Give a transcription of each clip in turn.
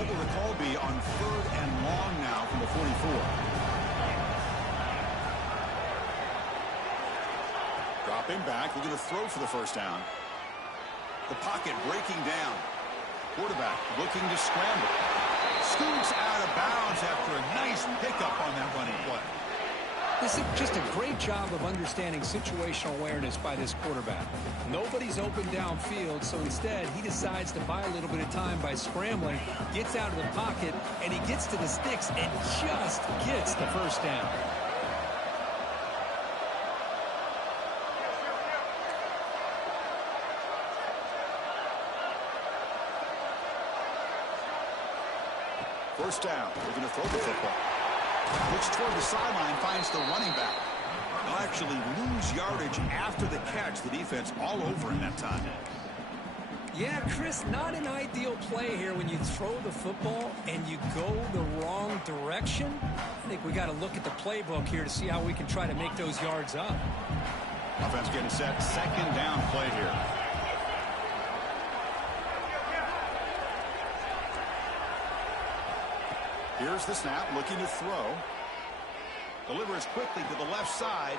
What will the call be on 3rd and long now from the 44? Dropping back, looking to throw for the first down. The pocket breaking down. Quarterback looking to scramble. Scoots out of bounds after a nice pickup on that running play. This is just a great job of understanding situational awareness by this quarterback. Nobody's open downfield, so instead he decides to buy a little bit of time by scrambling, gets out of the pocket, and he gets to the sticks and just gets the first down. First down. We're going to throw the football. Looks toward the sideline, finds the running back. They'll actually lose yardage after the catch. The defense all over in that time. Yeah, Chris, not an ideal play here when you throw the football and you go the wrong direction. I think we got to look at the playbook here to see how we can try to make those yards up. Offense getting set. Second down play here. Here's the snap, looking to throw. Delivers quickly to the left side.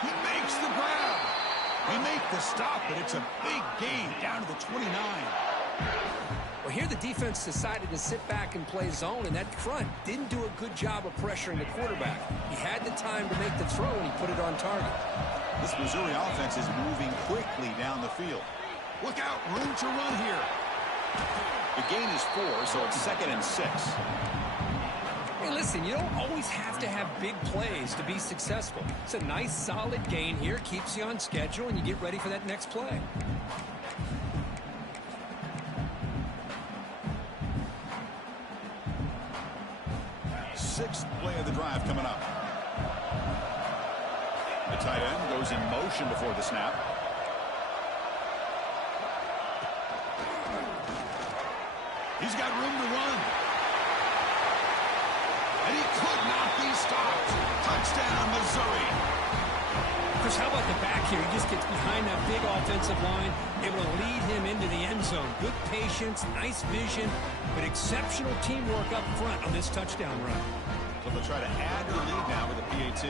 He makes the grab. He make the stop, but it's a big gain down to the 29. Well, here the defense decided to sit back and play zone, and that front didn't do a good job of pressuring the quarterback. He had the time to make the throw, and he put it on target. This Missouri offense is moving quickly down the field. Look out, room to run here. The gain is 4, so it's 2nd and 6. Hey, listen, you don't always have to have big plays to be successful. It's a nice, solid gain here. Keeps you on schedule, and you get ready for that next play. Sixth play of the drive coming up. The tight end goes in motion before the snap. He's got room to run. And he could not be stopped. Touchdown, Missouri. Chris, how about the back here? He just gets behind that big offensive line, able to lead him into the end zone. Good patience, nice vision, but exceptional teamwork up front on this touchdown run. So they'll try to add to the lead now with a PAT.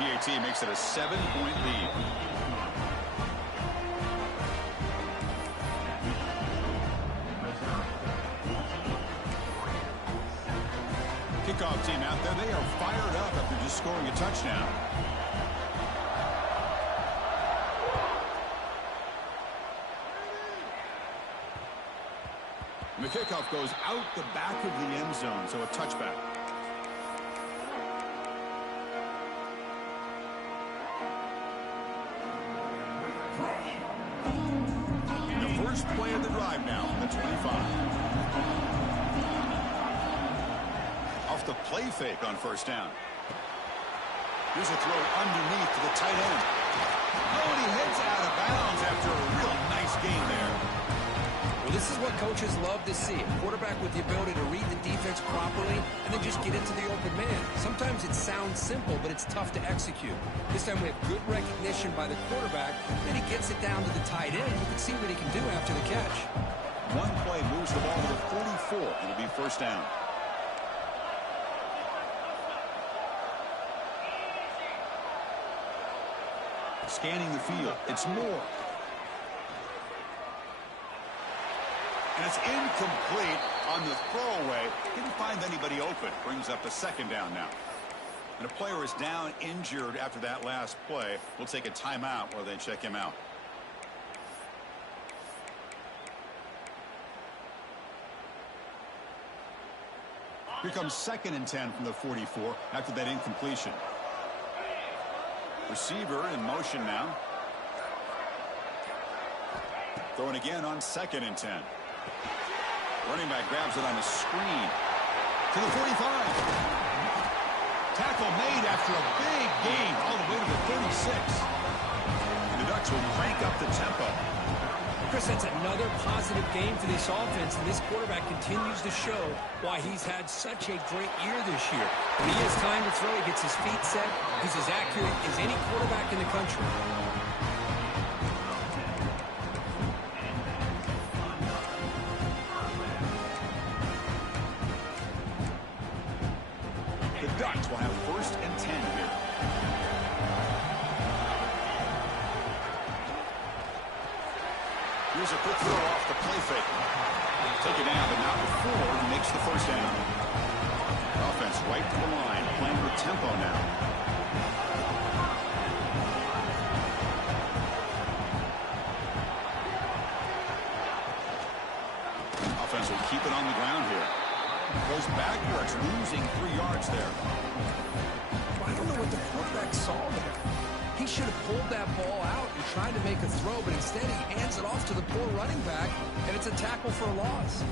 PAT makes it a 7-point lead. Kickoff team out there, they are fired up after just scoring a touchdown. And the kickoff goes out the back of the end zone, so a touchback. The first play of the drive now from the 25. Off the play fake on first down. Here's a throw underneath to the tight end. Oh, and he heads out of bounds after a real nice gain there. Well, this is what coaches love to see. A quarterback with the ability to read the defense properly and then just get into the open man. Sometimes it sounds simple, but it's tough to execute. This time we have good recognition by the quarterback. Then he gets it down to the tight end. You can see what he can do after the catch. One play moves the ball to the 44. It'll be first down. Scanning the field. It's Moore. And it's incomplete on the throwaway. Didn't find anybody open. Brings up a second down now. And a player is down injured after that last play. We'll take a timeout while they check him out. Here comes 2nd and 10 from the 44 after that incompletion. Receiver in motion now. Throwing again on 2nd and 10. Running back grabs it on a screen. To the 45. Tackle made after a big gain all the way to the 36. And the Ducks will crank up the tempo. Chris, that's another positive game for this offense, and this quarterback continues to show why he's had such a great year this year. When he has time to throw, he gets his feet set. He's as accurate as any quarterback in the country. Ducks will have 1st and 10 here. Here's a quick throw off the play fake. Take it down, but not before he makes the 1st down. Offense right to the line, playing with tempo now. Offense will keep it on the ground here. Goes backwards, losing 3 yards there. I don't know what the quarterback saw there. He should have pulled that ball out and tried to make a throw, but instead he hands it off to the poor running back, and it's a tackle for a loss.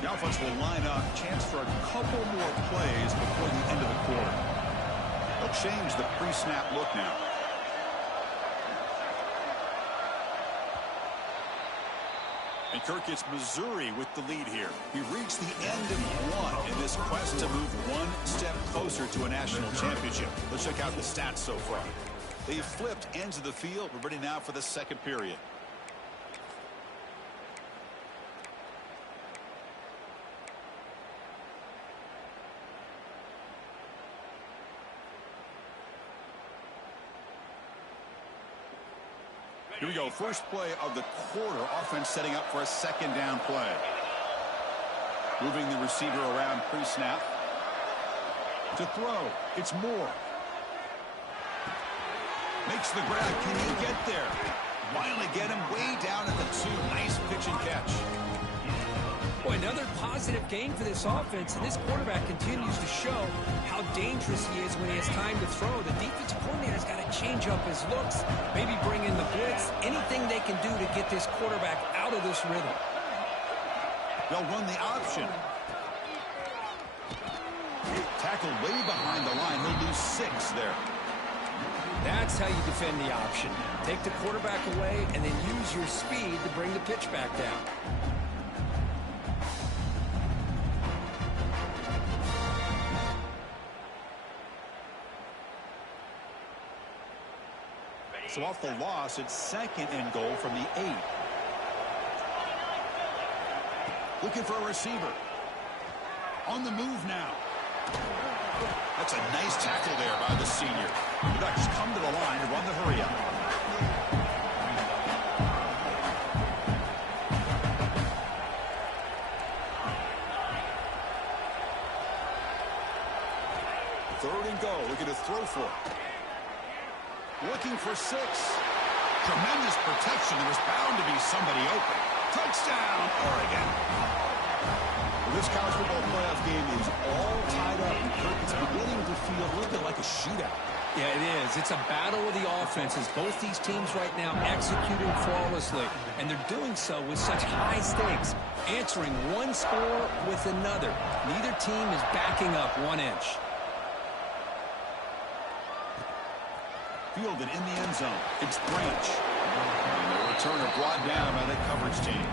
The offense will line up, chance for a couple more plays before the end of the quarter. They'll change the pre-snap look now. And Kirk, it's Missouri with the lead here. We've reached the end of one in this quest to move one step closer to a national championship. Let's check out the stats so far. They've flipped ends of the field. We're ready now for the 2nd period. Here we go. First play of the quarter. Offense setting up for a 2nd down play. Moving the receiver around pre-snap. To throw. It's Moore. Makes the grab. Can he get there? Finally get him way down at the 2. Nice pitch and catch. Boy, another positive game for this offense, and this quarterback continues to show how dangerous he is when he has time to throw. The defensive coordinator's got to change up his looks, maybe bring in the blitz, anything they can do to get this quarterback out of this rhythm. They'll run the option. Tackle way behind the line. He'll lose 6 there. That's how you defend the option. Take the quarterback away and then use your speed to bring the pitch back down. So off the loss, it's 2nd and goal from the 8. Looking for a receiver. On the move now. That's a nice tackle there by the senior. The Ducks come to the line to run the hurry up. Third and goal. Looking to throw for it. Looking for 6. Tremendous protection. There was bound to be somebody open. Touchdown, Oregon. Well, this college football playoff game is all tied up. It's beginning to feel a little bit like a shootout. Yeah, it is. It's a battle of the offenses. Both these teams right now executing flawlessly, and they're doing so with such high stakes, answering one score with another. Neither team is backing up 1 inch. Fielded in the end zone. It's Branch. And the returner brought down by the coverage team.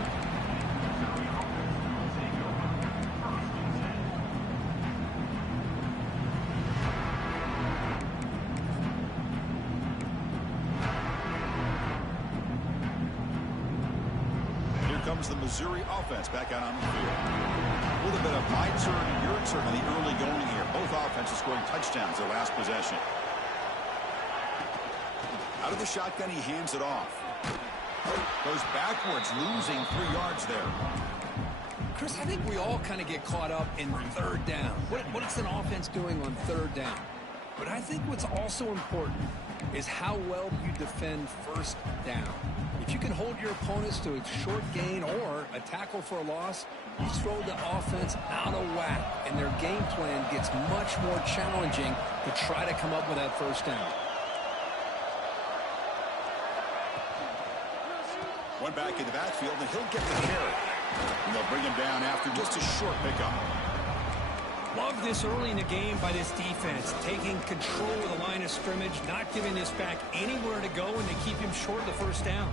Here comes the Missouri offense back out on the field. A little bit of my turn, your turn in the early going here. Both offenses scoring touchdowns their last possession. Out of the shotgun, he hands it off. Goes backwards, losing 3 yards there. Chris, I think we all kind of get caught up in 3rd down. What is an offense doing on 3rd down? But I think what's also important is how well you defend 1st down. If you can hold your opponents to a short gain or a tackle for a loss, you throw the offense out of whack, and their game plan gets much more challenging to try to come up with that 1st down. One back in the backfield, and he'll get the carry. And they'll bring him down after just a short pickup. Love this early in the game by this defense, taking control of the line of scrimmage, not giving this back anywhere to go, and they keep him short of the 1st down.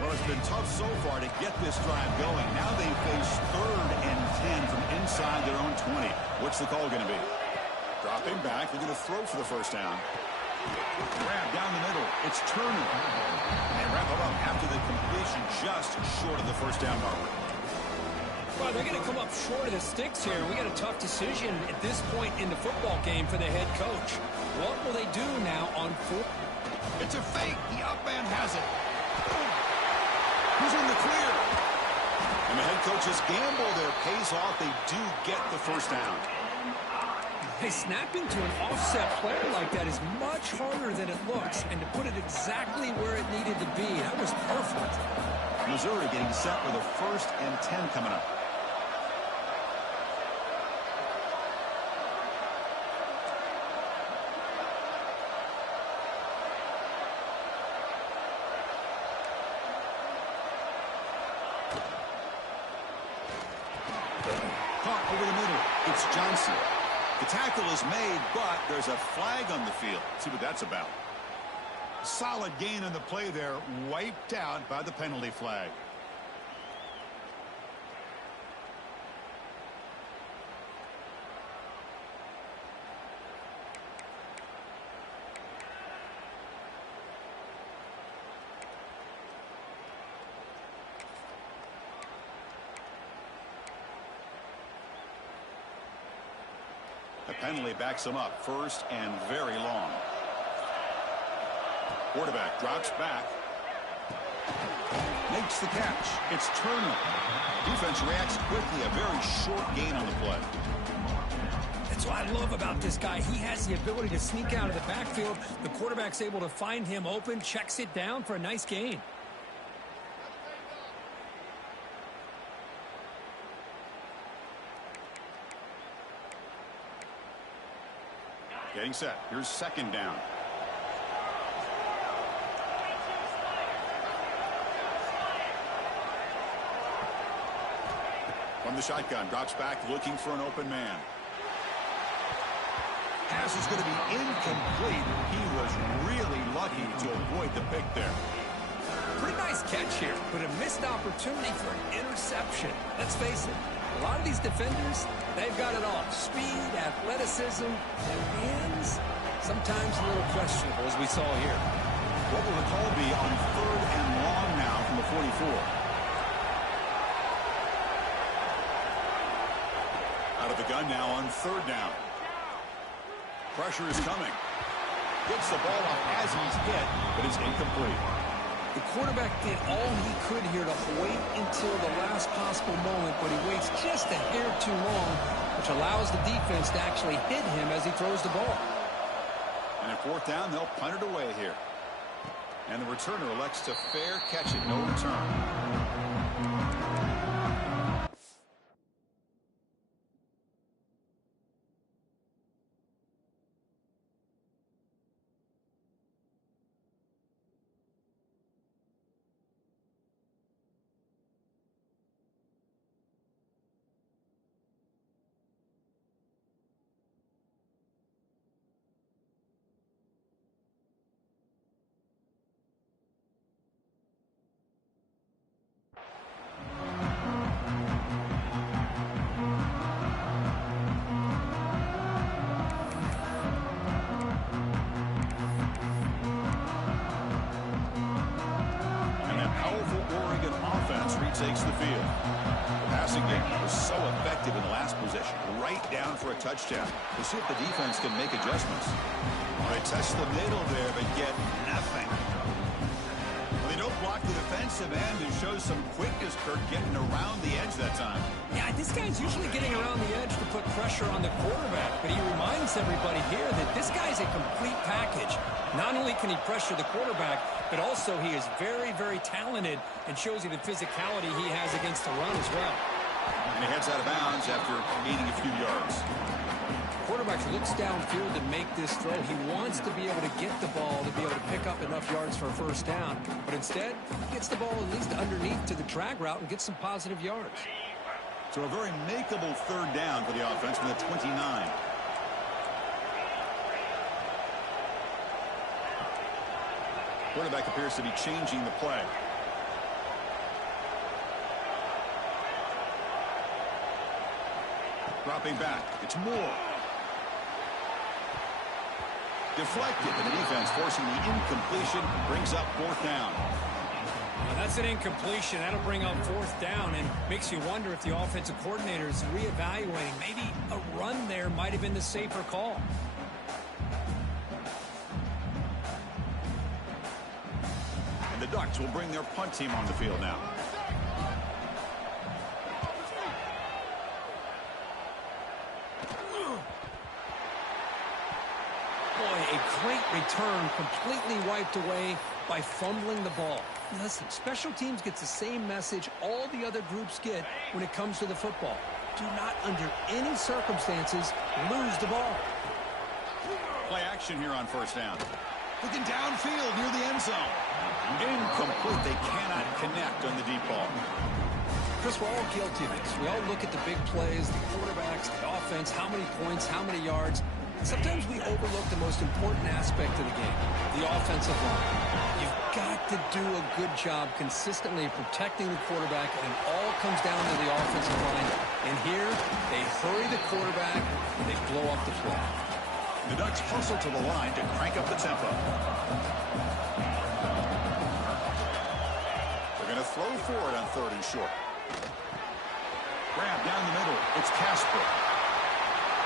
Well, it's been tough so far to get this drive going. Now they face 3rd and 10 from inside their own 20. What's the call going to be? Dropping back, they're going to throw for the 1st down. Grab down the middle. It's Turner. And they wrap it up after the completion just short of the first down marker. Well, they're going to come up short of the sticks here. We got a tough decision at this point in the football game for the head coach. What will they do now on fourth? It's a fake. The up man has it. Who's in the clear? And the head coach's gamble there pays off. They do get the first down. Hey, snapping to an offset player like that is much harder than it looks. And to put it exactly where it needed to be, that was perfect. Missouri getting set with a 1st and 10 coming up. Caught over the middle. It's Johnson. The tackle is made, but there's a flag on the field. Let's see what that's about. Solid gain on the play there, wiped out by the penalty flag. The penalty backs him up, 1st and very long. Quarterback drops back. Makes the catch. It's Turner. Defense reacts quickly. A very short gain on the play. That's what I love about this guy. He has the ability to sneak out of the backfield. The quarterback's able to find him open, checks it down for a nice gain. Getting set. Here's 2nd down. From the shotgun, drops back, looking for an open man. Pass is going to be incomplete. He was really lucky to avoid the pick there. Pretty nice catch here, but a missed opportunity for an interception. Let's face it, a lot of these defenders, they've got it all. Speed, athleticism, and hands, sometimes a little questionable, as we saw here. What will the call be on 3rd and long now from the 44? Out of the gun now on 3rd down. Pressure is coming. Gets the ball off as he's hit, but it's incomplete. The quarterback did all he could here to wait until the last possible moment, but he waits just a hair too long, which allows the defense to actually hit him as he throws the ball. And at 4th down, they'll punt it away here. And the returner elects to fair catch it, no return. Takes the field. The passing game was so effective in the last possession. Right down for a touchdown. We'll see if the defense can make adjustments. Well, they test the middle there, but get nothing. Well, they don't block the defensive end and show some quickness, Kirk, getting around the edge that time. Yeah, this guy's usually getting around the edge to put pressure on the quarterback, but he reminds everybody here that this guy's a complete package. Not only can he pressure the quarterback, but also he is very, very talented and shows you the physicality he has against the run as well. And he heads out of bounds after gaining a few yards. Quarterback looks downfield to make this throw. He wants to be able to get the ball to be able to pick up enough yards for a 1st down, but instead he gets the ball at least underneath to the drag route and gets some positive yards. So a very makeable 3rd down for the offense from the 29. Quarterback appears to be changing the play. Dropping back. It's Moore. Deflected, and the defense forcing the incompletion brings up fourth down. That's an incompletion. That'll bring up fourth down and makes you wonder if the offensive coordinator is reevaluating. Maybe a run there might have been the safer call. And the Ducks will bring their punt team on the field now. Boy, a great return, completely wiped away by fumbling the ball. Listen, special teams gets the same message all the other groups get when it comes to the football. Do not, under any circumstances, lose the ball. Play action here on first down. Looking downfield near the end zone. Incomplete. They cannot connect on the deep ball. Chris, we're all guilty of this. We all look at the big plays, the quarterbacks, the offense, how many points, how many yards. Sometimes we overlook the most important aspect of the game, the offensive line. You've got to do a good job consistently protecting the quarterback, and it all comes down to the offensive line. And here, they hurry the quarterback, and they blow up the play. The Ducks hustle to the line to crank up the tempo. They're going to throw for it on third and short. Grab down the middle. It's Casper.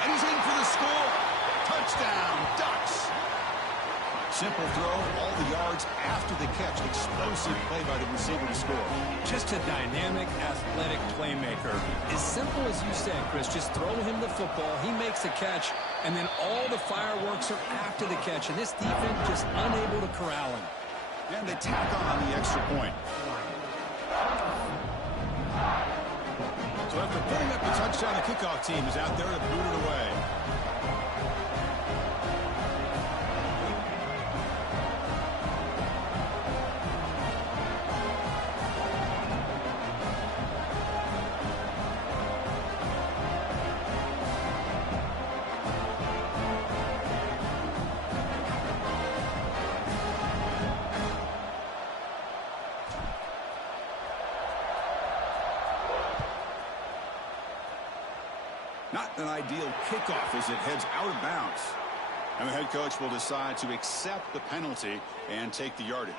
And he's in for the score. Touchdown, Ducks. Simple throw, all the yards after the catch. Explosive play by the receiver to score. Just a dynamic, athletic playmaker. As simple as you said, Chris, just throw him the football. He makes the catch, and then all the fireworks are after the catch. And this defense just unable to corral him. And they tack on the extra point. So after putting up the touchdown, the kickoff team is out there to boot it away. Not an ideal kickoff as it heads out of bounds. And the head coach will decide to accept the penalty and take the yardage.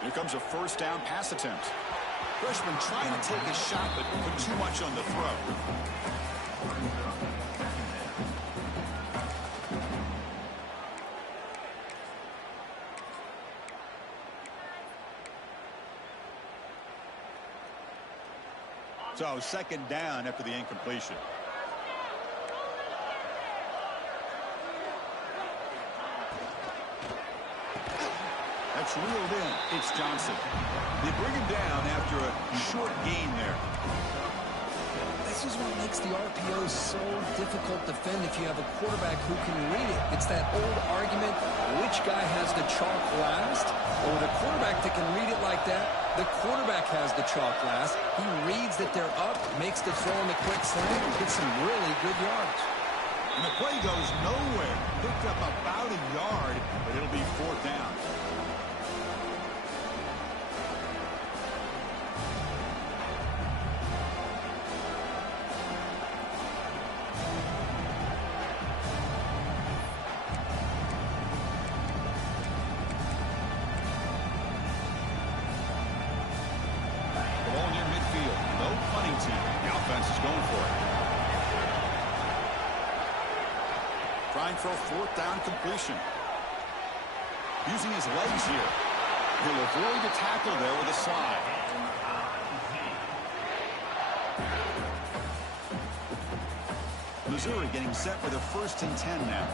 Here comes a first down pass attempt. Freshman trying to take a shot, but put too much on the throw. So second down after the incompletion. That's reeled in. It's Johnson. They bring him down after a short gain there. This is what makes the RPO so difficult to defend if you have a quarterback who can read it. It's that old argument, which guy has the chalk last? Or the quarterback that can read it like that, the quarterback has the chalk last. He reads that they're up, makes the throw in the quick slant, gets some really good yards. And the play goes nowhere. Picked up about a yard, but it'll be fourth down. Trying for a fourth down completion. Using his legs here. He'll avoid the tackle there with a slide. Missouri getting set for the 1st and 10 now.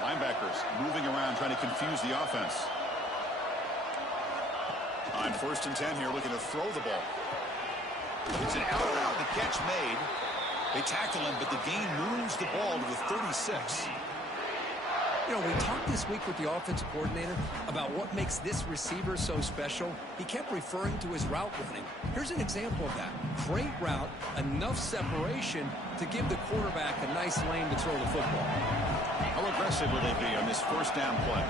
Linebackers moving around, trying to confuse the offense. On 1st and 10 here, looking to throw the ball. It's an out route, the catch made. They tackle him, but the gain moves the ball to the 36. You know, we talked this week with the offensive coordinator about what makes this receiver so special. He kept referring to his route running. Here's an example of that. Great route, enough separation to give the quarterback a nice lane to throw the football. How aggressive will they be on this first down play?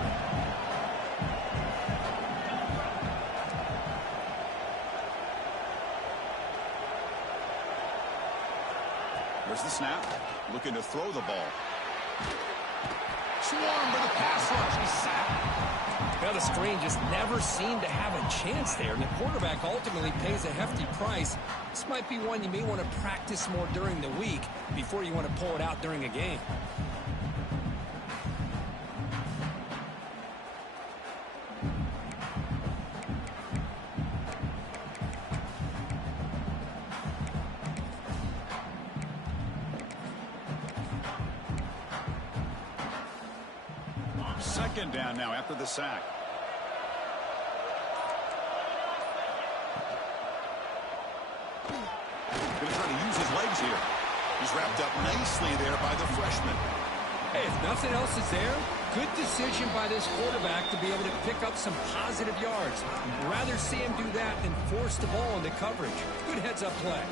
There's the snap. Looking to throw the ball. Swarmed by the pass rush. He's sacked. Well, the screen just never seemed to have a chance there, and the quarterback ultimately pays a hefty price. This might be one you may want to practice more during the week before you want to pull it out during a game. Second down now after the sack. Going to try to use his legs here. He's wrapped up nicely there by the freshman. Hey, if nothing else is there, good decision by this quarterback to be able to pick up some positive yards. I'd rather see him do that than force the ball into coverage. Good heads-up play.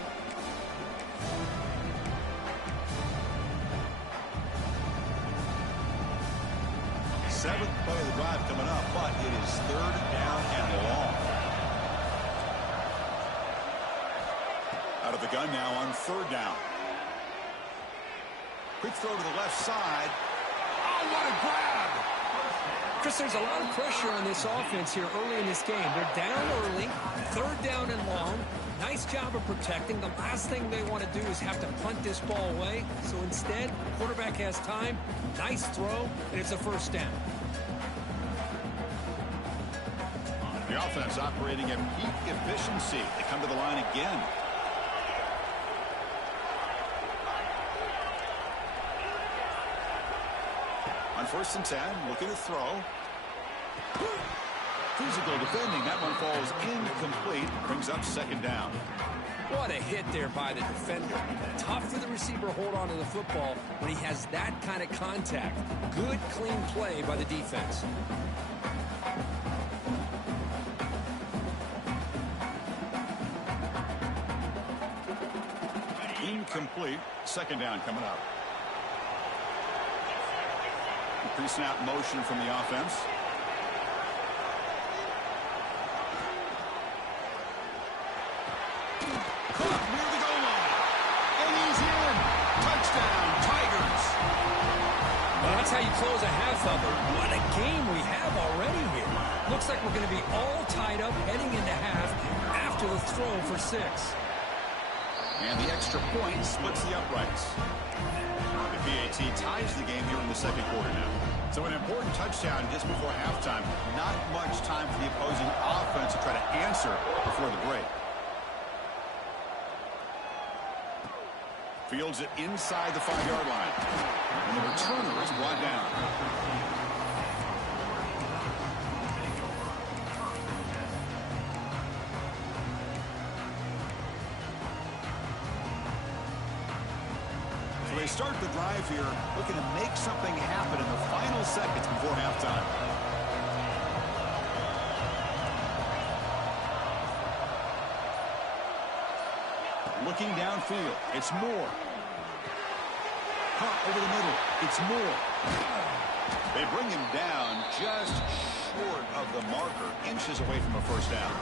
Seventh play of the drive coming up, but it is third down and long. Out of the gun now on third down. Quick throw to the left side. Oh, what a grab! Chris, there's a lot of pressure on this offense here early in this game. They're down early, third down and long. Nice job of protecting. The last thing they want to do is have to punt this ball away. So instead, the quarterback has time. Nice throw, and it's a first down. The offense operating at peak efficiency. They come to the line again. On first and 10, looking to throw. Physical defending. That one falls incomplete. Brings up second down. What a hit there by the defender. Tough for the receiver to hold on to the football when he has that kind of contact. Good, clean play by the defense. Incomplete. Second down coming up. Pre-snap motion from the offense. Caught near the goal line. And he's in. Touchdown, Tigers. Well, that's how you close a half of it. What a game we have already here. Looks like we're going to be all tied up heading into half after the throw for 6. And the extra point splits the uprights. The PAT ties the game here in the second quarter now. So an important touchdown just before halftime. Not much time for the opposing offense to try to answer before the break. Fields it inside the 5-yard line. And the returner is brought down. They start the drive here looking to make something happen in the final seconds before halftime. Looking downfield, it's Moore. Caught over the middle, it's Moore. They bring him down just short of the marker, inches away from a first down.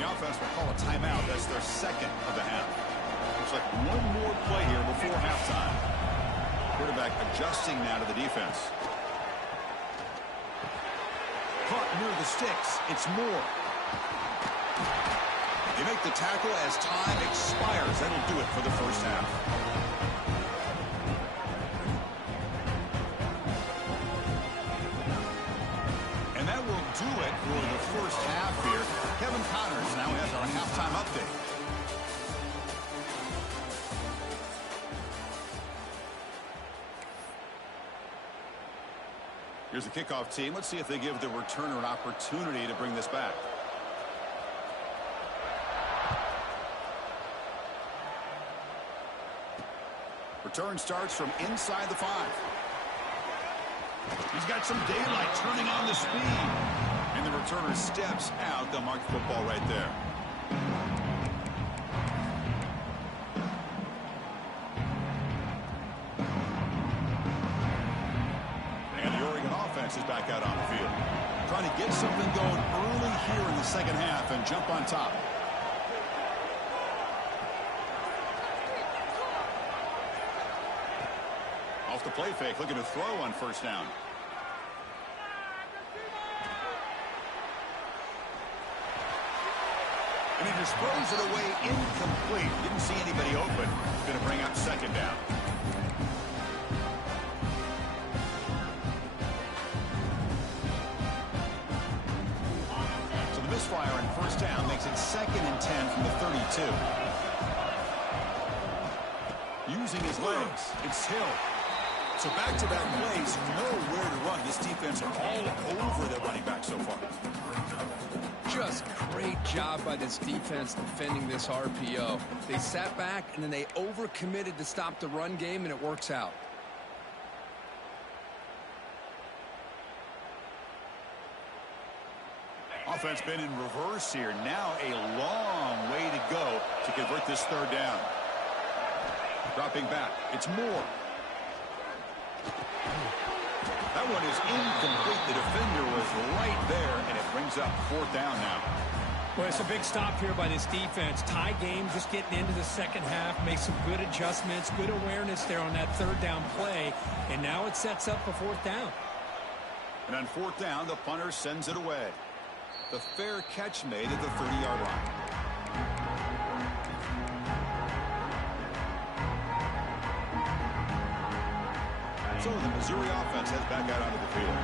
The offense will call a timeout. That's their second of the half. Looks like one more play here before halftime. Quarterback adjusting now to the defense. Caught near the sticks. It's Moore. They make the tackle as time expires. That'll do it for the first half. And that will do it for the first half here. Kevin Connors now has our halftime update. Here's the kickoff team. Let's see if they give the returner an opportunity to bring this back. Return starts from inside the 5. He's got some daylight turning on the speed. And the returner steps out. They'll mark the football right there. And the Oregon offense is back out on the field. Trying to get something going early here in the second half and jump on top. Off the play fake, looking to throw on first down. And he just throws it away incomplete. Didn't see anybody open. Going to bring up second down. So the misfire on first down makes it 2nd and 10 from the 32. Using his legs, it's Hill. So back-to-back plays, nowhere to run. This defense are all over their running back so far. Just great job by this defense defending this RPO. They sat back, and then they overcommitted to stop the run game, and it works out. Offense been in reverse here. Now a long way to go to convert this third down. Dropping back, it's Moore. That one is incomplete. The defender was right there, and it brings up fourth down now. Well, it's a big stop here by this defense. Tie game, just getting into the second half, make some good adjustments, good awareness there on that third down play, and now it sets up for fourth down. And on fourth down, the punter sends it away. The fair catch made at the 30-yard line. So the Missouri offense heads back out onto the field.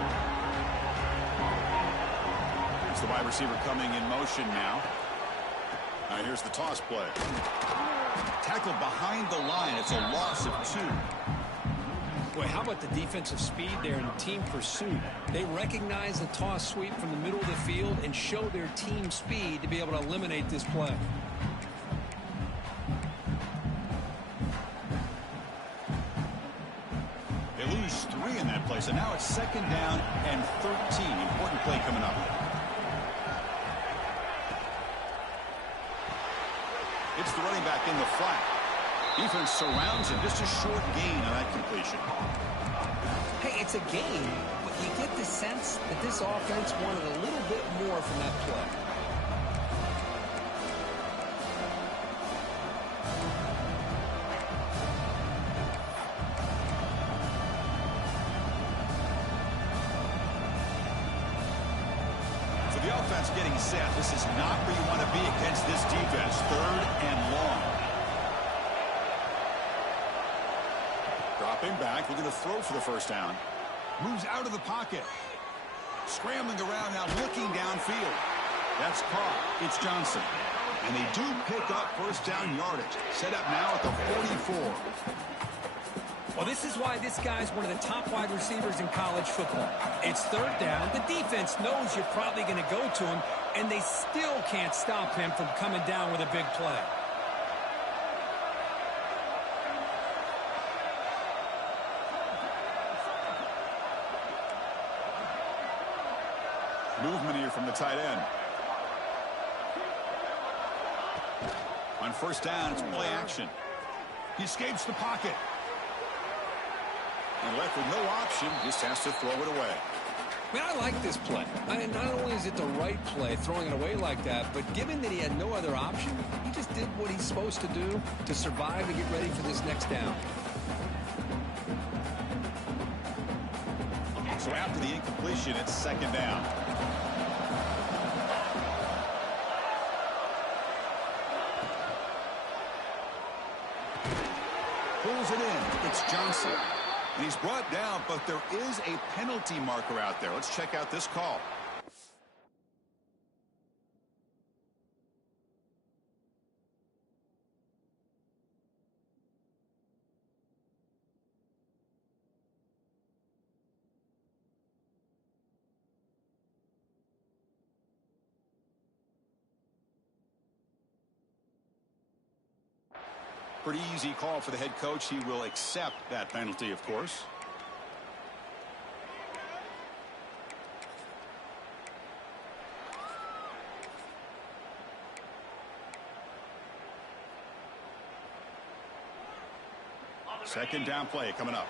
Here's the wide receiver coming in motion now. Here's the toss play. Tackled behind the line. It's a loss of 2. Boy, how about the defensive speed there and team pursuit? They recognize the toss sweep from the middle of the field and show their team speed to be able to eliminate this play. They lose 3 in that play, so now it's 2nd down and 13. Important play coming up. It's the running back in the flat. Defense surrounds him. Just a short gain on that completion. Hey, it's a game, but you get the sense that this offense wanted a little bit more from that play. So the offense getting set. This is not where you want to be against this defense. 3rd and long. Dropping back, looking to throw for the first down. Moves out of the pocket. Scrambling around now, looking downfield. That's caught. It's Johnson. And they do pick up first down yardage. Set up now at the 44. Well, this is why this guy's one of the top wide receivers in college football. It's 3rd down. The defense knows you're probably going to go to him, and they still can't stop him from coming down with a big play. Movement here from the tight end. On first down, it's play action. He escapes the pocket. And left with no option, just has to throw it away. Man, I like this play. Not only is it the right play, throwing it away like that, but given that he had no other option, he just did what he's supposed to do to survive and get ready for this next down. So after the incompletion, it's 2nd down. Pulls it in. It's Johnson. And he's brought down, but there is a penalty marker out there. Let's check out this call. Pretty easy call for the head coach. He will accept that penalty, of course. Second down play coming up.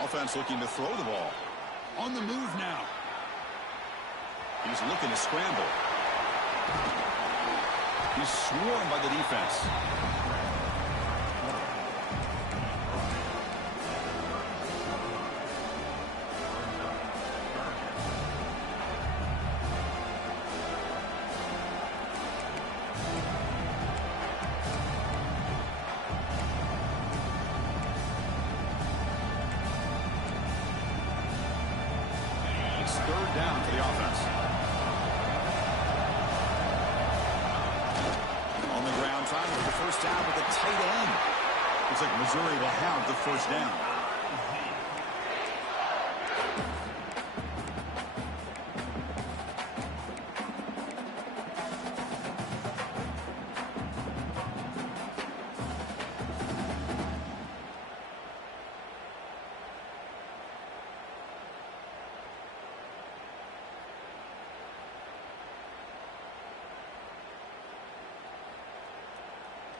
Offense looking to throw the ball. On the move now. He's looking to scramble. He's swarmed by the defense. Third down for the offense. On the ground, trying for the first down with the tight end. Looks like Missouri will have the first down.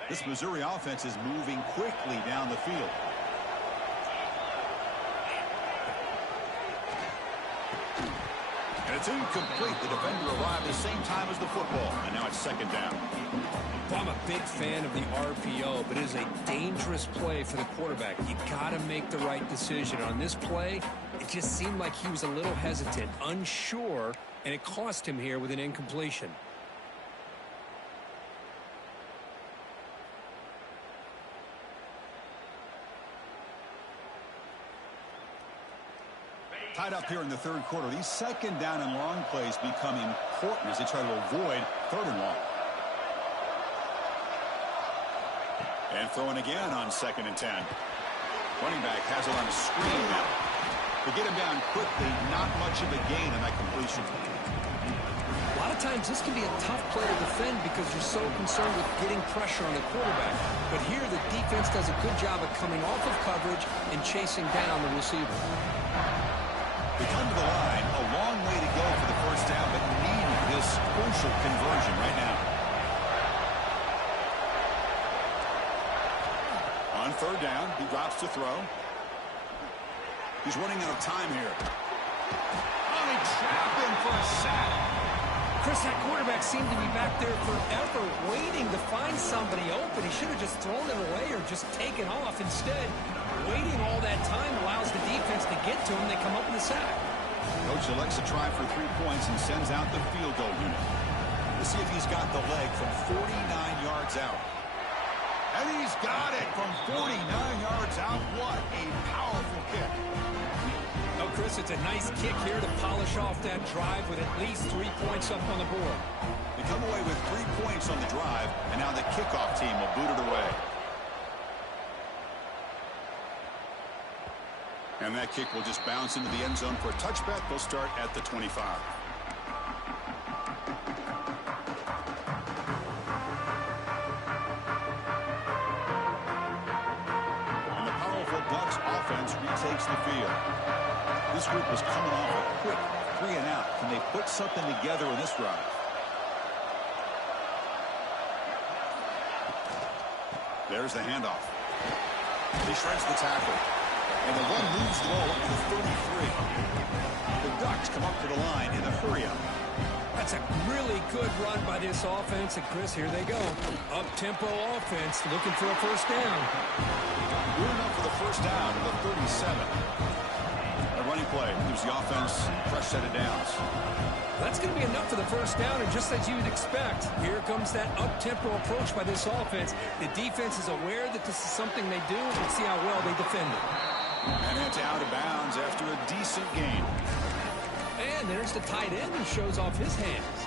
This Missouri offense is moving quickly down the field. And it's incomplete. The defender arrived at the same time as the football. And now it's second down. Well, I'm a big fan of the RPO, but it is a dangerous play for the quarterback. You got to make the right decision. On this play, it just seemed like he was a little hesitant, unsure, and it cost him here with an incompletion. Tied up here in the third quarter. These second down and long plays become important as they try to avoid third and long. And throwing again on second and 10. Running back has it on a screen now. To get him down quickly, not much of a gain in that completion. A lot of times this can be a tough play to defend because you're so concerned with getting pressure on the quarterback. But here the defense does a good job of coming off of coverage and chasing down the receiver. They come to the line, a long way to go for the first down, but need this crucial conversion right now. On third down, he drops to throw. He's running out of time here. Oh, he trapped him for a sack. Chris, that quarterback seemed to be back there forever waiting to find somebody open. He should have just thrown it away or just taken off. Instead, waiting all that time allows the defense to get to him. They come up with a sack. Coach elects to try for 3 points and sends out the field goal unit. Let's see if he's got the leg from 49 yards out. And he's got it from 49 yards out. What a powerful kick. Oh, Chris, it's a nice kick here to polish off that drive with at least 3 points up on the board. They come away with 3 points on the drive, and now the kickoff team will boot it away. And that kick will just bounce into the end zone for a touchback. They'll start at the 25. And the powerful Bucs offense retakes the field. This group was coming off a quick 3 and out. Can they put something together in this drive? There's the handoff. He shreds the tackle. And the run moves the ball up to the 33. The Ducks come up to the line in a hurry-up. That's a really good run by this offense. And, Chris, here they go. Up-tempo offense looking for a first down. Good enough for the first down to the 37. A running play gives the offense a fresh set of downs. That's going to be enough for the first down, and just as you'd expect, here comes that up-tempo approach by this offense. The defense is aware that this is something they do. Let's see how well they defend it. And it's out of bounds after a decent gain. And there's the tight end who shows off his hands.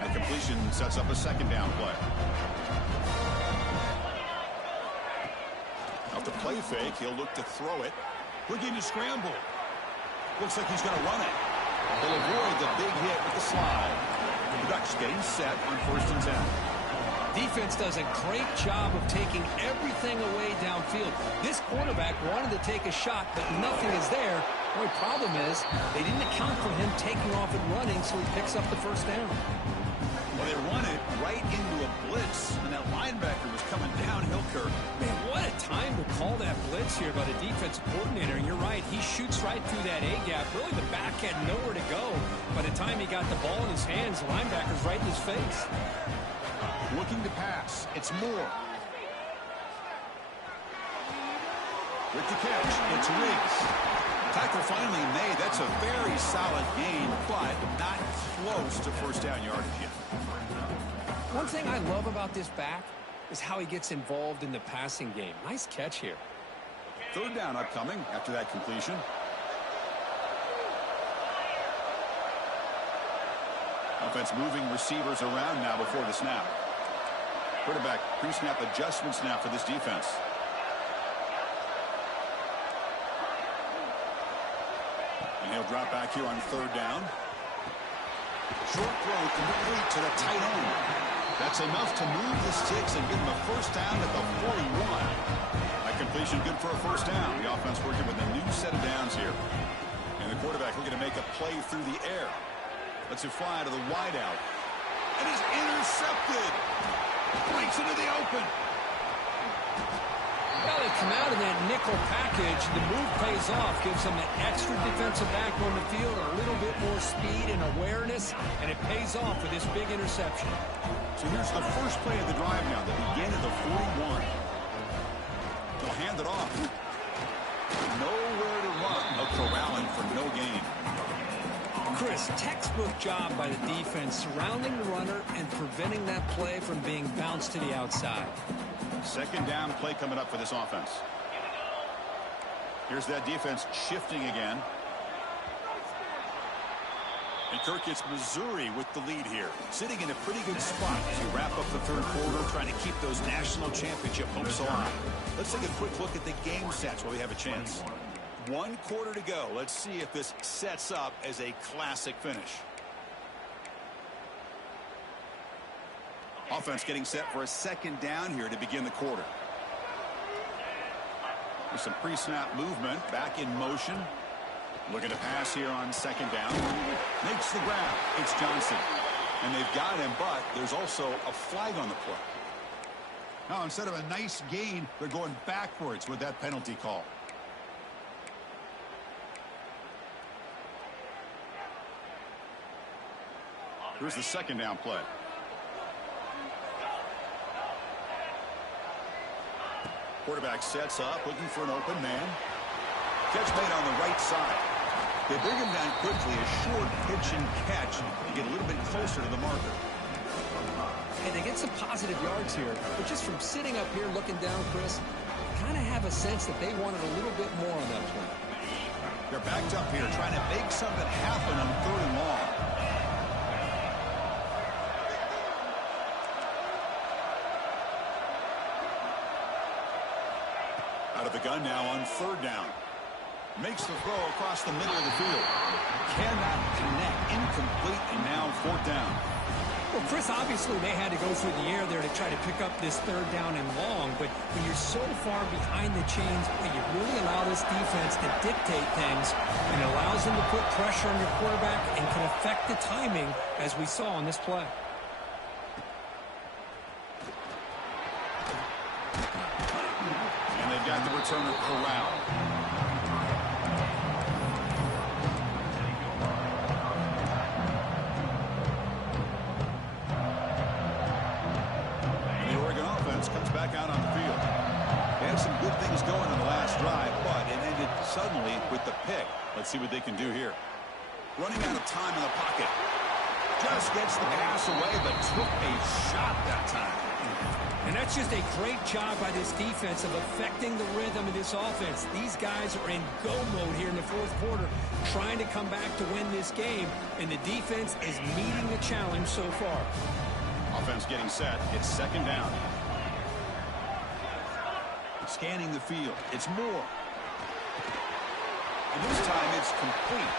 That completion sets up a second down play. Off the play fake, he'll look to throw it. Looking to scramble. Looks like he's going to run it. He'll avoid the big hit with the slide. The Ducks getting set on first and 10. Defense does a great job of taking everything away downfield. This quarterback wanted to take a shot, but nothing is there. The only problem is they didn't account for him taking off and running, so he picks up the first down. Well, they here by the defensive coordinator, and you're right, he shoots right through that A-gap. Really, the back had nowhere to go. By the time he got the ball in his hands, the linebacker's right in his face. Looking to pass. It's Moore. With the catch, it's Riggs. Tackle finally made. That's a very solid gain, but not close to first down yardage yet. One thing I love about this back is how he gets involved in the passing game. Nice catch here. Third down upcoming after that completion. Offense moving receivers around now before the snap. Quarterback pre-snap adjustments now for this defense. And he'll drop back here on third down. Short throw complete to the tight end. That's enough to move the sticks and give him a first down at the 41. That completion good for a first down. The offense working with a new set of downs here. And the quarterback looking to make a play through the air. Lets it fly to the wideout. And he's intercepted. Breaks into the open. Well, they come out in that nickel package. The move pays off, gives them an extra defensive back on the field, a little bit more speed and awareness, and it pays off for this big interception. So here's the first play of the drive now, the begin of the 41. They'll hand it off. Nowhere to run. No corralling for no gain. Chris, textbook job by the defense, surrounding the runner and preventing that play from being bounced to the outside. Second down play coming up for this offense. Here's that defense shifting again. And Kirk, it's Missouri with the lead here, sitting in a pretty good spot as you wrap up the third quarter, trying to keep those national championship hopes alive. Let's take a quick look at the game stats while we have a chance. 1 quarter to go. Let's see if this sets up as a classic finish. Offense getting set for a second down here to begin the quarter. There's some pre-snap movement, back in motion. Looking to pass here on second down. Makes the grab. It's Johnson. And they've got him, but there's also a flag on the play. Now, instead of a nice gain, they're going backwards with that penalty call. Here's the second down play. Quarterback sets up, looking for an open man. Catch made on the right side. They bring him down quickly, a short pitch and catch to get a little bit closer to the marker. And they get some positive yards here, but just from sitting up here looking down, Chris, kind of have a sense that they wanted a little bit more on that play. They're backed up here, trying to make something happen on third and long. Out of the gun now on third down. Makes the throw across the middle of the field. Cannot connect. Incomplete, and now fourth down. Well, Chris, obviously they had to go through the air there to try to pick up this third down and long, but when you're so far behind the chains, you really allow this defense to dictate things, and it allows them to put pressure on your quarterback and can affect the timing, as we saw on this play. And they've got the returner corralled. Comes back out on the field. They had some good things going on the last drive, but it ended suddenly with the pick. Let's see what they can do here. Running out of time in the pocket. Just gets the pass away, but took a shot that time. And that's just a great job by this defense of affecting the rhythm of this offense. These guys are in go mode here in the fourth quarter, trying to come back to win this game, and the defense is meeting the challenge so far. Offense getting set. It's second down. Scanning the field. It's Moore. And this time it's complete.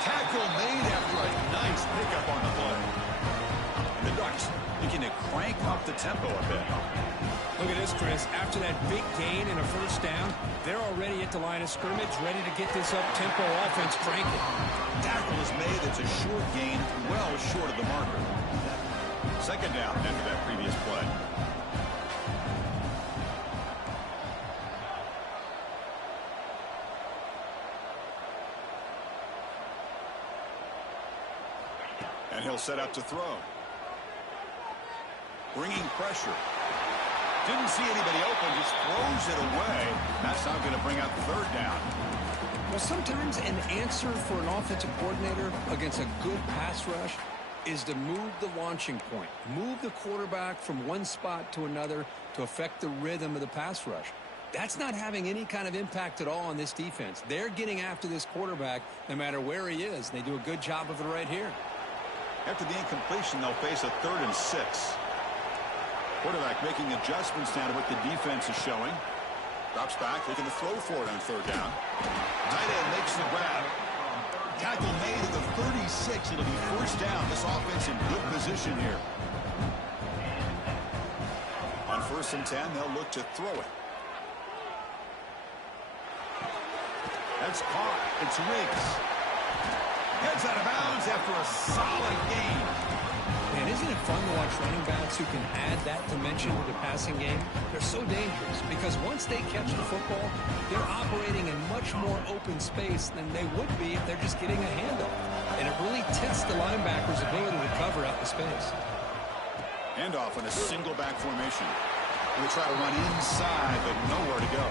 Tackle made after a nice pickup on the play. And the Ducks looking to crank up the tempo a bit. Look at this, Chris. After that big gain and a first down, they're already at the line of scrimmage, ready to get this up-tempo offense cranking. Tackle is made. It's a short gain, well short of the marker. Second down after that previous play. he'll set up to throw. Bringing pressure. Didn't see anybody open, just throws it away. That's not going to bring up third down. Well, sometimes an answer for an offensive coordinator against a good pass rush is to move the launching point. Move the quarterback from one spot to another to affect the rhythm of the pass rush. That's not having any kind of impact at all on this defense. They're getting after this quarterback no matter where he is. They do a good job of it right here. After the incompletion, they'll face a 3rd and 6. Quarterback making adjustments now to what the defense is showing. Drops back, looking to throw for it on 3rd down. Tight end makes the grab. Tackle made at the 36. It'll be 1st down. This offense in good position here. On 1st and 10, they'll look to throw it. That's caught. It's Riggs. Gets out of bounds after a solid game. Man, isn't it fun to watch running backs who can add that dimension to the passing game? They're so dangerous because once they catch the football, they're operating in much more open space than they would be if they're just getting a handoff. And it really tests the linebacker's ability to cover out the space. Handoff in a single back formation. They try to run inside, but nowhere to go.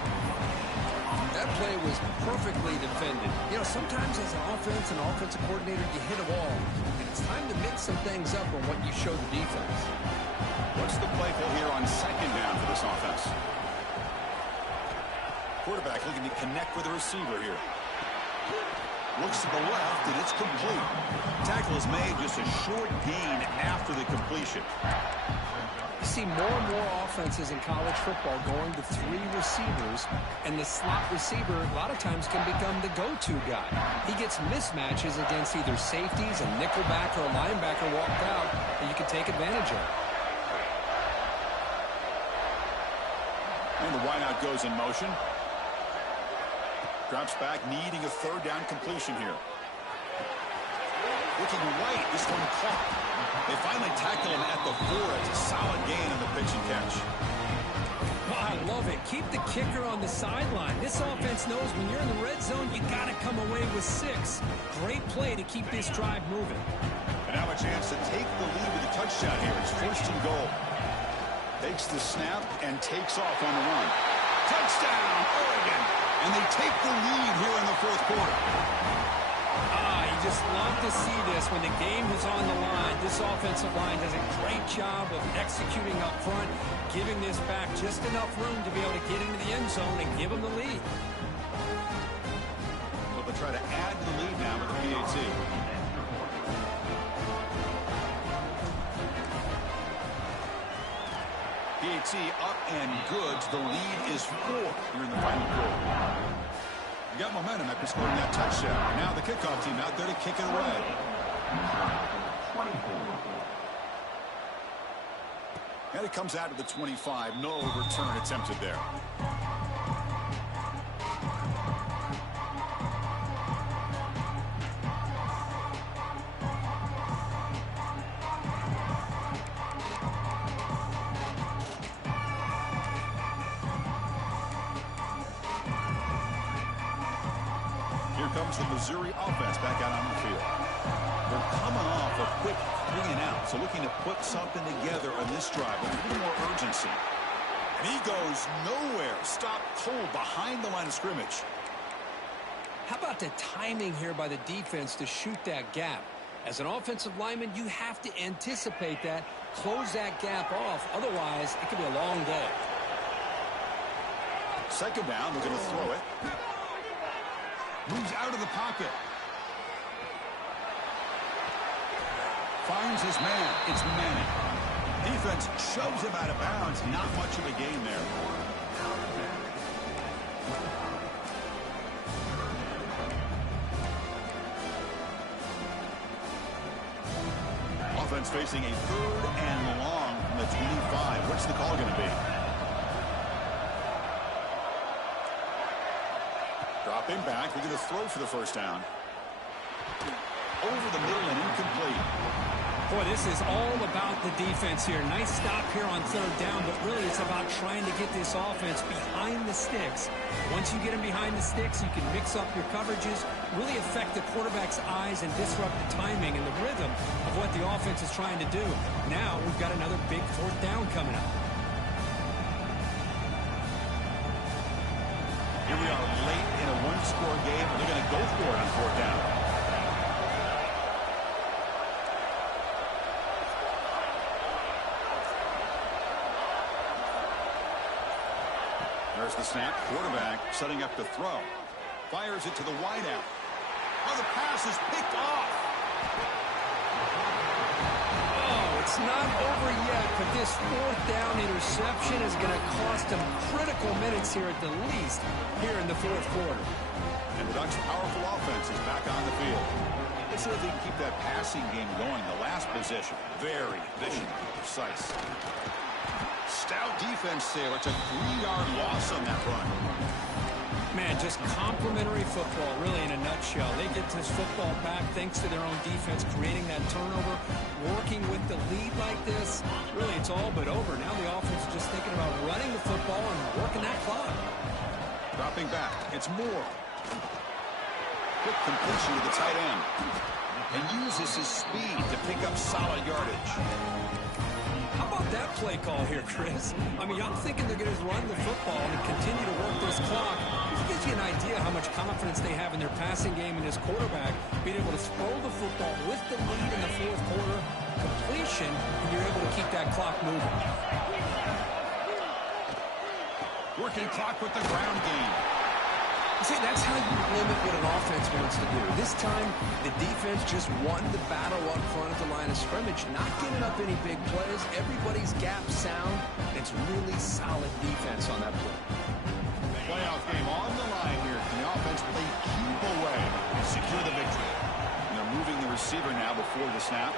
That play was perfectly defended. You know, sometimes as an offensive coordinator, you hit a wall. And it's time to mix some things up on what you show the defense. What's the play call here on 2nd down for this offense? Quarterback looking to connect with the receiver here. Looks to the left, and it's complete. Tackle is made, just a short gain after the completion. You see more and more offenses in college football going to 3 receivers, and the slot receiver a lot of times can become the go-to guy. He gets mismatches against either safeties, a nickelback, or a linebacker walked out that you can take advantage of. And the wideout goes in motion. Drops back, needing a 3rd down completion here. Looking right, this one caught. They finally tackle him at the 4. It's a solid gain on the pitch and catch. Well, I love it. Keep the kicker on the sideline. This offense knows when you're in the red zone, you got to come away with 6. Great play to keep this drive moving. And now a chance to take the lead with a touchdown here. It's 1st and goal. Takes the snap and takes off on the run. Touchdown, Oregon! And they take the lead here in the 4th quarter. You just love to see this when the game is on the line. This offensive line does a great job of executing up front, giving this back just enough room to be able to get into the end zone and give them the lead. Well, they'll try to add to the lead now with the PAT. PAT up and good. The lead is 4 here in the final quarter. You got momentum after scoring that touchdown. Now the kickoff team out there to kick it away. And it comes out to the 25. No return attempted there. Comes the Missouri offense back out on the field. They're coming off a quick 3 and out, so looking to put something together on this drive with a little more urgency. And he goes nowhere. Stopped cold behind the line of scrimmage. How about the timing here by the defense to shoot that gap? As an offensive lineman, you have to anticipate that, close that gap off. Otherwise, it could be a long day. 2nd down, they're going to throw it. Moves out of the pocket. Finds his man. It's Manning. Defense shoves him out of bounds. Not much of a gain there. Offense facing a 3rd and long from the 25. What's the call going to be? Dropping back. We're going to throw for the 1st down. Over the middle and incomplete. Boy, this is all about the defense here. Nice stop here on third down, but really it's about trying to get this offense behind the sticks. Once you get them behind the sticks, you can mix up your coverages, really affect the quarterback's eyes and disrupt the timing and the rhythm of what the offense is trying to do. Now we've got another big fourth down coming up. Here we are late in a one-score game, and they're going to go for it on fourth down. There's the snap. Quarterback setting up to throw. Fires it to the wideout. Oh, the pass is picked off. Oh, it's not over yet, but this fourth down interception is going to cost them critical minutes here at the least here in the fourth quarter. And the Ducks' powerful offense is back on the field. Let's see if they can keep that passing game going. The last possession, very efficient and precise. Stout defense there. It's a 3-yard loss on that run. Man, just complimentary football, really, in a nutshell. They get this football back thanks to their own defense, creating that turnover, working with the lead like this. Really, it's all but over. Now the offense is just thinking about running the football and working that clock. Dropping back. It's Moore. Quick completion to the tight end. And uses his speed to pick up solid yardage. How about that play call here, Chris? I mean, I'm thinking they're going to run the football and continue to work this clock. This gives you an idea how much confidence they have in their passing game and his quarterback, being able to throw the football with the lead in the fourth quarter, completion, and you're able to keep that clock moving. Working clock with the ground game. See, that's how you limit what an offense wants to do. This time, the defense just won the battle up front at the line of scrimmage, not giving up any big plays. Everybody's gap sound. It's really solid defense on that play. Playoff game on the line here. Can the offense play keep away and secure the victory? And they're moving the receiver now before the snap.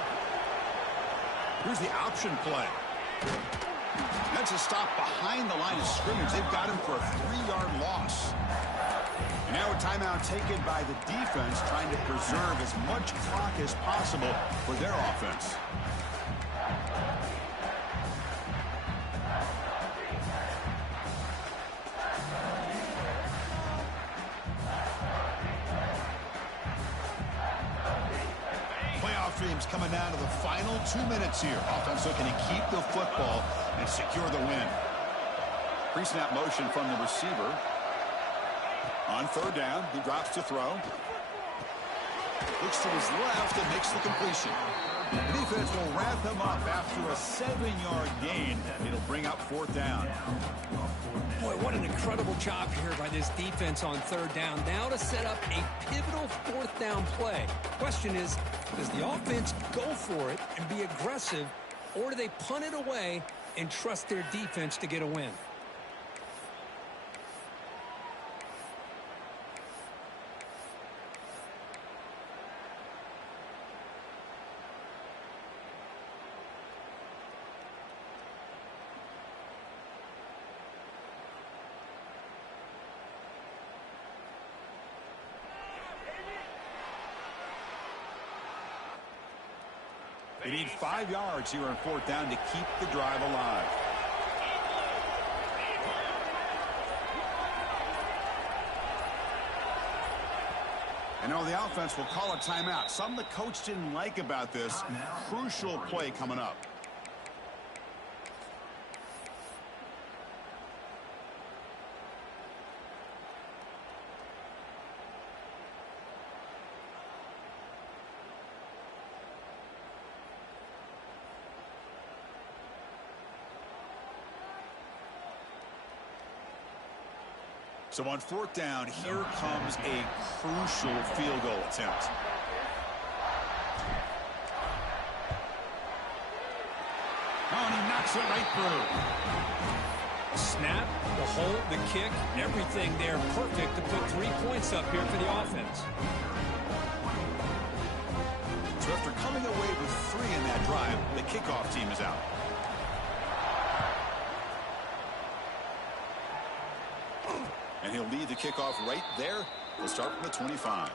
Here's the option play. That's a stop behind the line of scrimmage. They've got him for a 3-yard loss. And now a timeout taken by the defense, trying to preserve as much clock as possible for their offense. Playoff dreams coming down to the final 2 minutes here. Offense looking to keep the football and secure the win. Pre-snap motion from the receiver. On third down, he drops to throw. Looks to his left and makes the completion. The defense will wrap him up after a 7-yard gain. It'll bring up fourth down. Boy, what an incredible job here by this defense on third down. Now to set up a pivotal fourth down play. Question is, does the offense go for it and be aggressive, or do they punt it away and trust their defense to get a win? They need 5 yards here on fourth down to keep the drive alive. And now the offense will call a timeout. Something the coach didn't like about this. Crucial play coming up. So on fourth down, here comes a crucial field goal attempt. Oh, and he knocks it right through. Snap, the hold, the kick, everything there perfect to put 3 points up here for the offense. So after coming away with 3 in that drive, the kickoff team is out. And he'll lead the kickoff right there. We'll start from the 25.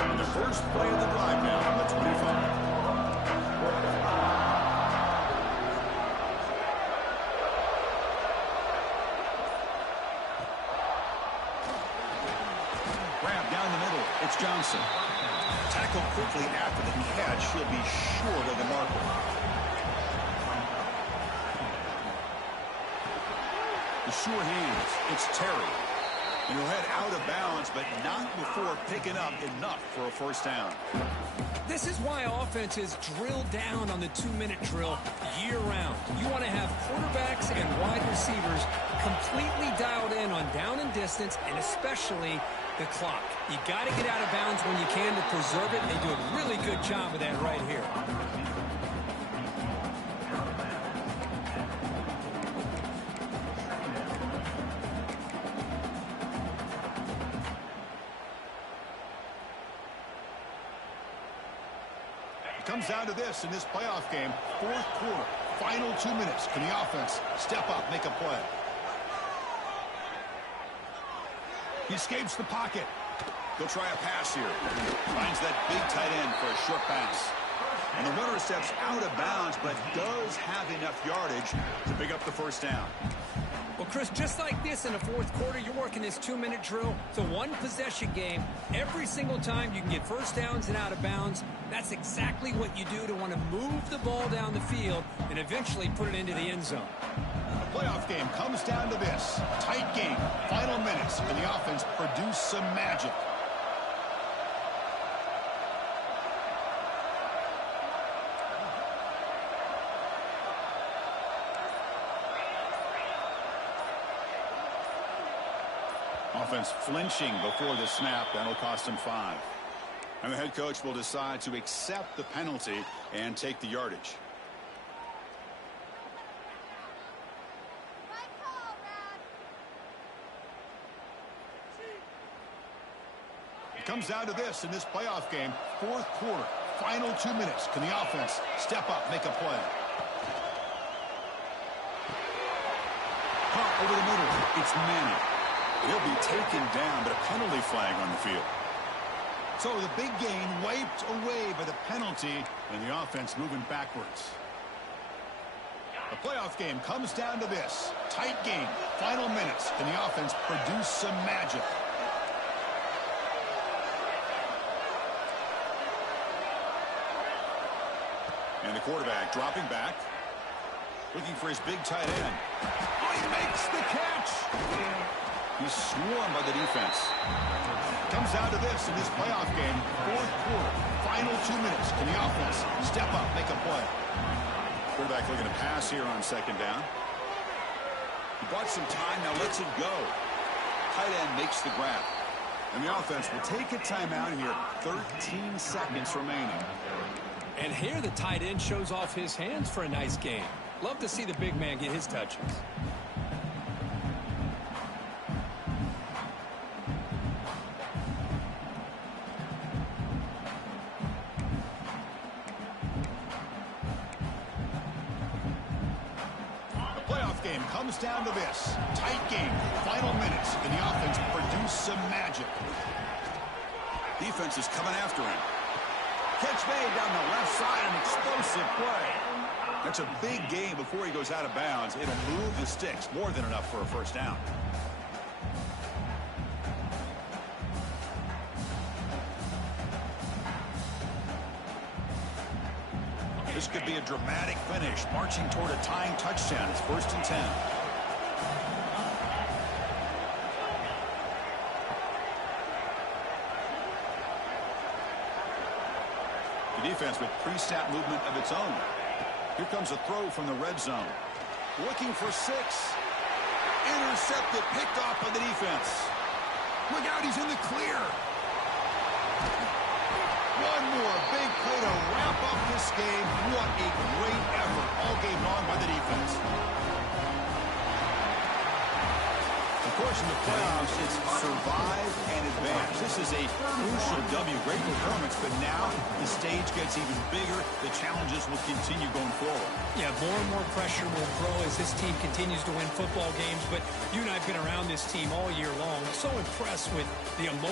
And the first play of the drive now on the 25. Grab down the middle. It's Johnson. Tackle quickly after the catch. He'll be short of the marker. The sure hands. It's Terry. And he'll head out of bounds, but not before picking up enough for a first down. This is why offenses drill down on the 2-minute drill year-round. You want to have quarterbacks and wide receivers completely dialed in on down and distance, and especially the clock. You got to get out of bounds when you can to preserve it. They do a really good job of that right here. It comes down to this in this playoff game. Fourth quarter, final 2 minutes. Can the offense step up, make a play? He escapes the pocket. He'll try a pass here. Finds that big tight end for a short pass. And the runner steps out of bounds, but does have enough yardage to pick up the first down. Well, Chris, just like this in the fourth quarter, you're working this 2-minute drill. It's a one-possession game. Every single time you can get first downs and out of bounds, that's exactly what you do to want to move the ball down the field and eventually put it into the end zone. The playoff game comes down to this. Tight game, final minutes. Can the offense produce some magic? Offense flinching before the snap. That'll cost him 5. And the head coach will decide to accept the penalty and take the yardage. It comes down to this in this playoff game. Fourth quarter, final 2 minutes. Can the offense step up, make a play? Caught over the middle. It's Manning. He'll be taken down, but a penalty flag on the field. So the big gain wiped away by the penalty, and the offense moving backwards. The playoff game comes down to this. Tight game, final minutes. Can the offense produce some magic? And the quarterback dropping back, looking for his big tight end. Oh, he makes the catch! He's swarmed by the defense. Comes down to this in this playoff game. Fourth quarter, final 2 minutes. Can the offense step up, make a play? Quarterback looking to pass here on second down. He bought some time, now lets it go. Tight end makes the grab. And the offense will take a timeout here. 13 seconds remaining. And here the tight end shows off his hands for a nice game. Love to see the big man get his touches. Game comes down to this. Tight game, final minutes. Can the offense produce some magic? Defense is coming after him. Catch made down the left side, an explosive play. That's a big gain before he goes out of bounds. It'll move the sticks, more than enough for a first down. This could be a dramatic finish, marching toward a tying touchdown. It's 1st and 10. The defense with pre-snap movement of its own. Here comes a throw from the red zone. Looking for 6. Intercepted, picked off by the defense. Look out, he's in the clear. One more big play to wrap up this game. What a great effort all game long by the defense. Of course, in the playoffs, it's survive and advance. This is a crucial W. Great performance, but now the stage gets even bigger, the challenges will continue going forward. Yeah, more and more pressure will grow as this team continues to win football games. But you and I have been around this team all year long. So impressed with the emotion